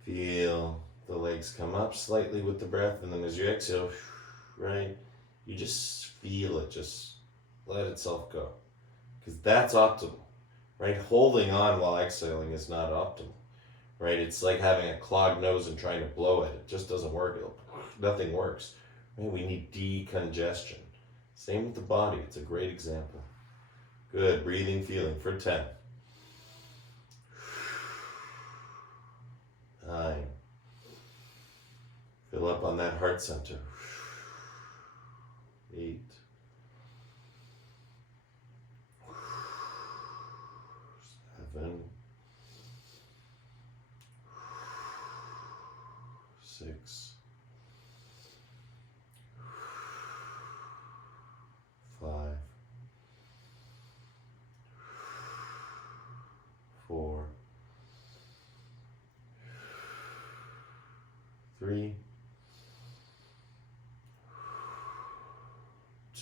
feel the legs come up slightly with the breath, and then as you exhale, right, you just feel it, just let itself go. Because that's optimal, right? Holding on while exhaling is not optimal, right? It's like having a clogged nose and trying to blow it. It just doesn't work. Nothing works, right? We need decongestion. Same with the body. It's a great example. Good, breathing, feeling for 10. 9. Fill up on that heart center. 8. 7. 6.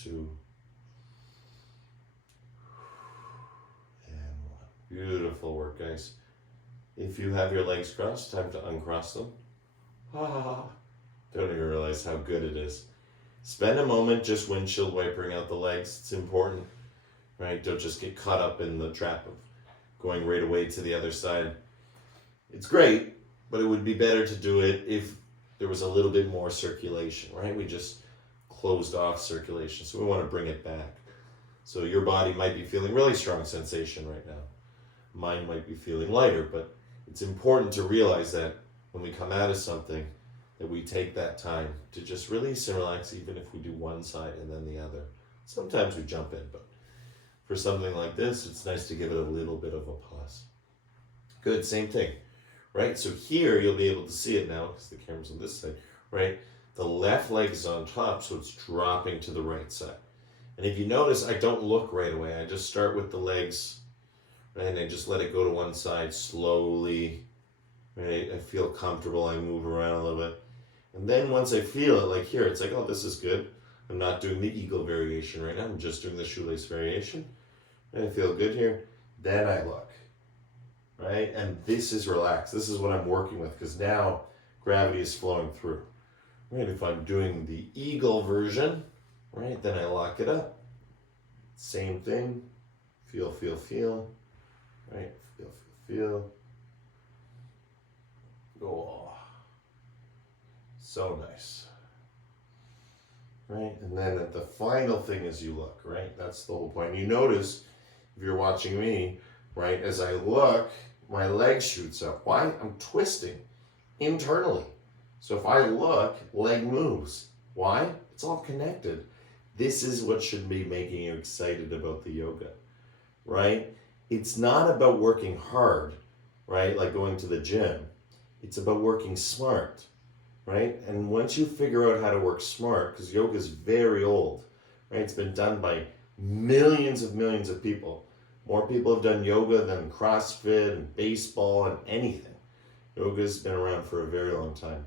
2, and 1. Beautiful work, guys. If you have your legs crossed, time to uncross them. Don't even realize how good it is. Spend a moment just windshield wipering out the legs. It's important, right? Don't just get caught up in the trap of going right away to the other side. It's great, but it would be better to do it if there was a little bit more circulation, right? We just closed off circulation, so we want to bring it back. So your body might be feeling really strong sensation right now. Mine might be feeling lighter, but it's important to realize that when we come out of something, that we take that time to just release and relax, even if we do one side and then the other. Sometimes we jump in, but for something like this, it's nice to give it a little bit of a pause. Good, same thing, right? So here you'll be able to see it now because the camera's on this side, right? The left leg is on top, so it's dropping to the right side. And if you notice, I don't look right away. I just start with the legs, right? And I just let it go to one side slowly, right? I feel comfortable. I move around a little bit. And then once I feel it, like here, it's like, oh, this is good. I'm not doing the eagle variation right now. I'm just doing the shoelace variation. And I feel good here. Then I look, right? And this is relaxed. This is what I'm working with because now gravity is flowing through. Right? If I'm doing the eagle version, right, then I lock it up. Same thing. Feel, feel, feel. Right? Feel, feel, feel. Oh. So nice. Right? And then the final thing is you look, right? That's the whole point. You notice, if you're watching me, right, as I look, my leg shoots up. Why? I'm twisting internally. So if I look, leg moves. Why? It's all connected. This is what should be making you excited about the yoga, right? It's not about working hard, right? Like going to the gym. It's about working smart, right? And once you figure out how to work smart, because yoga is very old, right? It's been done by millions of people. More people have done yoga than CrossFit and baseball and anything. Yoga's been around for a very long time.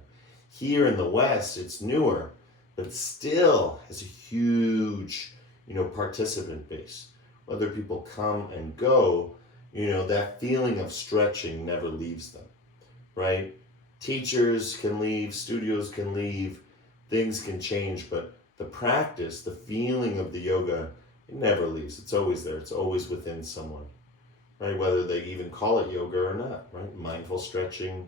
Here in the West, it's newer, but still has a huge, participant base. Whether people come and go, that feeling of stretching never leaves them, right? Teachers can leave, studios can leave, things can change, but the practice, the feeling of the yoga, it never leaves. It's always there. It's always within someone, right? Whether they even call it yoga or not, right? Mindful stretching.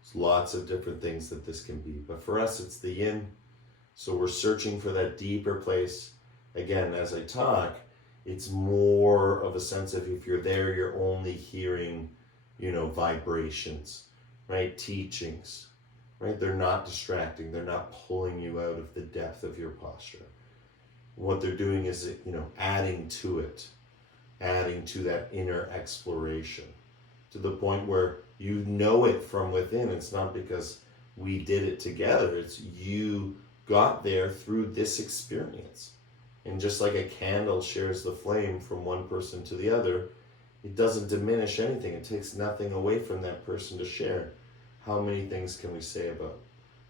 There's lots of different things that this can be. But for us, it's the yin. So we're searching for that deeper place. Again, as I talk, it's more of a sense of if you're there, you're only hearing, vibrations, right? Teachings, right? They're not distracting. They're not pulling you out of the depth of your posture. What they're doing is, adding to it, adding to that inner exploration to the point where you know it from within. It's not because we did it together. It's you got there through this experience. And just like a candle shares the flame from one person to the other, it doesn't diminish anything. It takes nothing away from that person to share. How many things can we say about,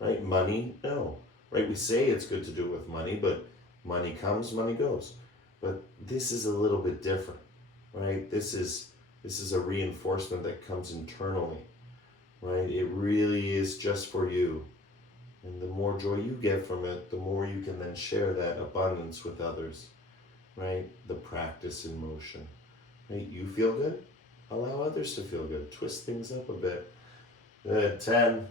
right? Money? No. Right? We say it's good to do it with money, but money comes, money goes. But this is a little bit different, right? This is a reinforcement that comes internally, right? It really is just for you. And the more joy you get from it, the more you can then share that abundance with others, right? The practice in motion, right? You feel good? Allow others to feel good. Twist things up a bit. Good. 10.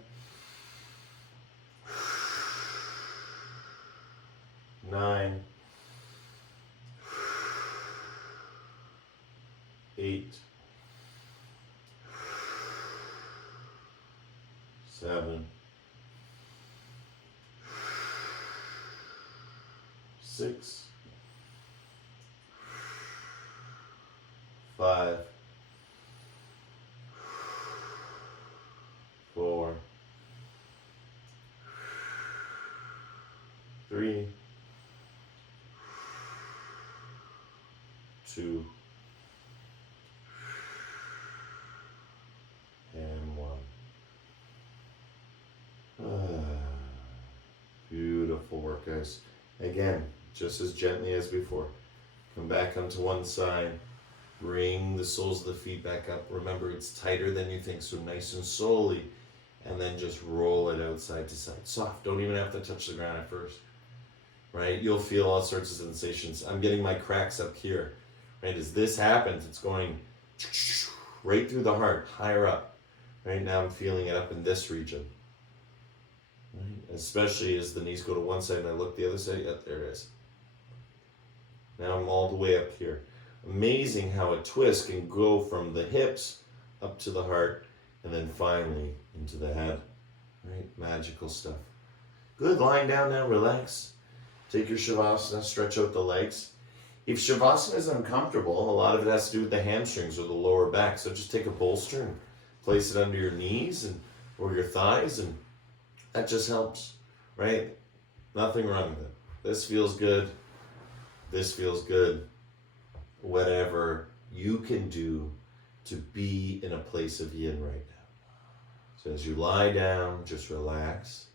9. 8. 7. 6. 5. 4. 3. 2. And 1. Beautiful. Again, just as gently as before. Come back onto one side. Bring the soles of the feet back up. Remember, it's tighter than you think, so nice and slowly. And then just roll it out side to side. Soft. Don't even have to touch the ground at first. Right? You'll feel all sorts of sensations. I'm getting my cracks up here. Right? As this happens, it's going right through the heart, higher up. Right now I'm feeling it up in this region. Right? Especially as the knees go to one side and I look the other side. Yep, there it is. Now I'm all the way up here. Amazing how a twist can go from the hips up to the heart and then finally into the head. Right? Magical stuff. Good. Lying down now, relax. Take your Shavasana, stretch out the legs. If Shavasana is uncomfortable, a lot of it has to do with the hamstrings or the lower back. So just take a bolster and place it under your knees and or your thighs, and that just helps, right? Nothing wrong with it. This feels good. This feels good. Whatever you can do to be in a place of yin right now. So as you lie down, just relax.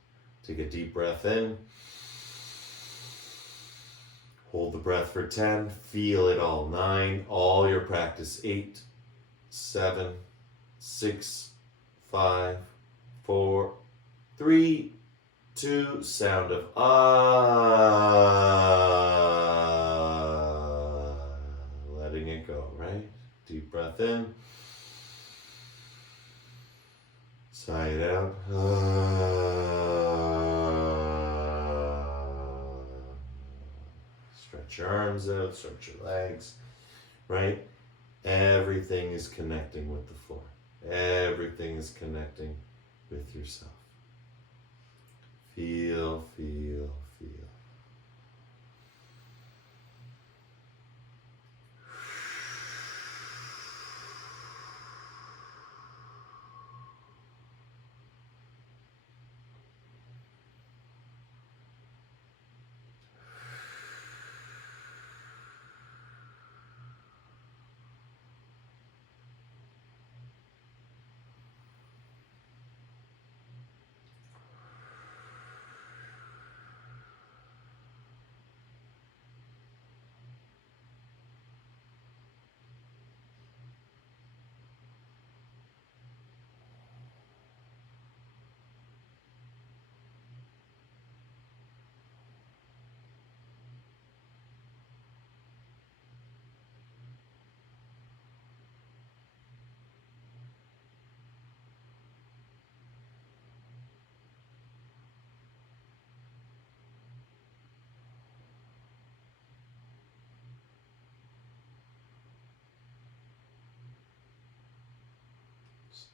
Take a deep breath in. Hold the breath for 10. Feel it all. 9. All your practice. 8, 7, 6, 5, 4, 3, 2. Sound of ah. Letting it go, right? Deep breath in. Sigh it out. Stretch your arms out, stretch your legs, right? Everything is connecting with the floor. Everything is connecting with yourself. Feel, feel, feel.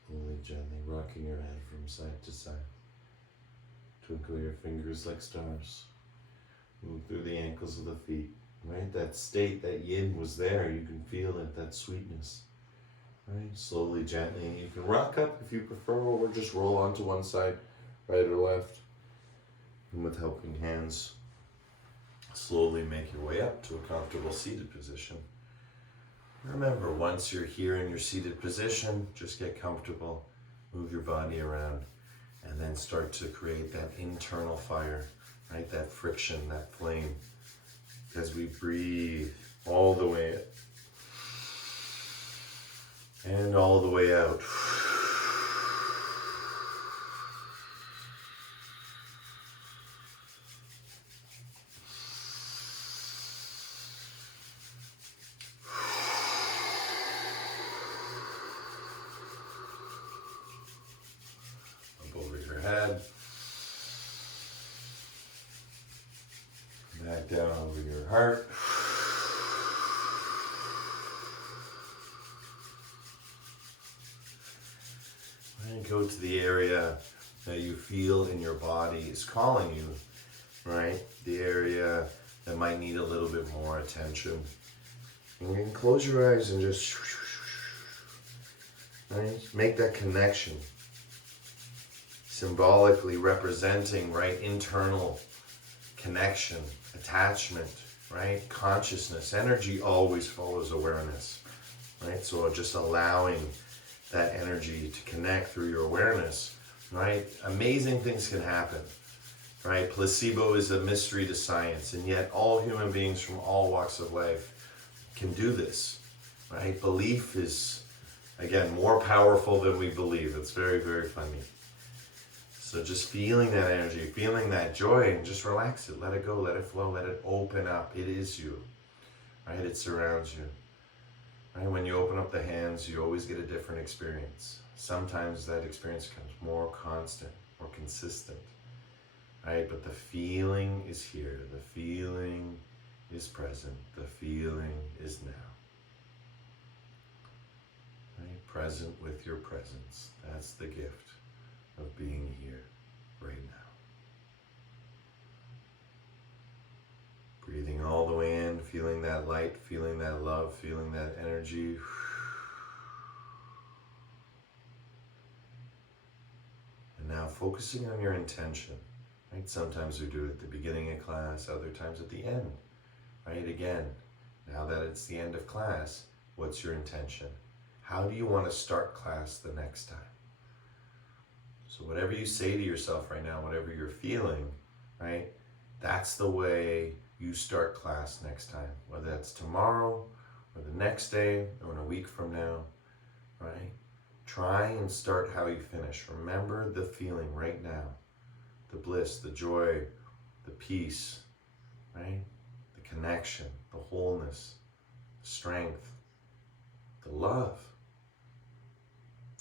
Slowly, gently rocking your head from side to side. Twinkle your fingers like stars. Move through the ankles of the feet. Right? That state, that yin was there. You can feel it, that sweetness. Right? Slowly, gently. You can rock up if you prefer, or just roll onto one side, right or left. And with helping hands, slowly make your way up to a comfortable seated position. Remember, once you're here in your seated position, just get comfortable, move your body around, and then start to create that internal fire, right? That friction, that flame. As we breathe all the way in and all the way out. Head, back down over your heart, and go to the area that you feel in your body is calling you, right? The area that might need a little bit more attention. And you can close your eyes and just, right? Make that connection. Symbolically representing, right, internal connection, attachment, right, consciousness. Energy always follows awareness, right? So just allowing that energy to connect through your awareness, right? Amazing things can happen. right? Placebo is a mystery to science, and yet all human beings from all walks of life can do this, right? Belief is, again, more powerful than we believe. It's very, very funny. So just feeling that energy, feeling that joy, and just relax it. Let it go, let it flow, let it open up. It is you, right? It surrounds you. Right? When you open up the hands, you always get a different experience. Sometimes that experience becomes more constant, more consistent, right? But the feeling is here. The feeling is present. The feeling is now. Right? Present with your presence. That's the gift of being here right now. Breathing all the way in, feeling that light, feeling that love, feeling that energy. And now focusing on your intention. Right? Sometimes we do it at the beginning of class, other times at the end. Right? Again, now that it's the end of class, what's your intention? How do you want to start class the next time? So whatever you say to yourself right now, whatever you're feeling, right? That's the way you start class next time. Whether that's tomorrow, or the next day, or in a week from now, right? Try and start how you finish. Remember the feeling right now. The bliss, the joy, the peace, right? The connection, the wholeness, the strength, the love.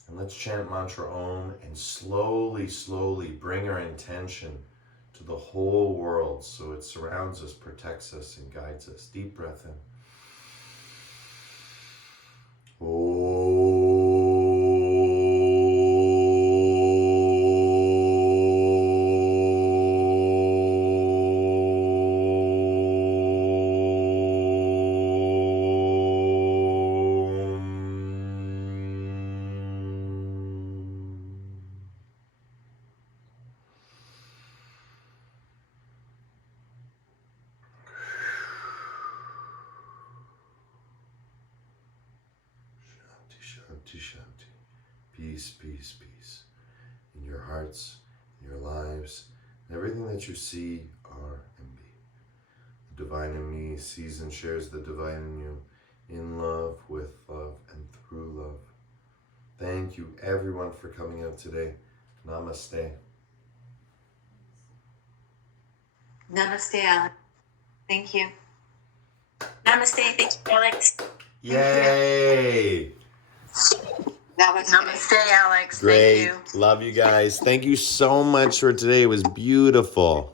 And let's chant mantra Om and slowly, slowly bring our intention to the whole world so it surrounds us, protects us, and guides us. Deep breath in. Shanti, Shanti. Peace, peace, peace. In your hearts, in your lives, and everything that you see, are, and be. The divine in me sees and shares the divine in you, in love, with love, and through love. Thank you, everyone, for coming out today. Namaste. Namaste, Alex. Thank you. Namaste. Thank you, Alex. Yay! Namaste, Alex. Great. Thank you. Love you guys. Thank you so much for today. It was beautiful.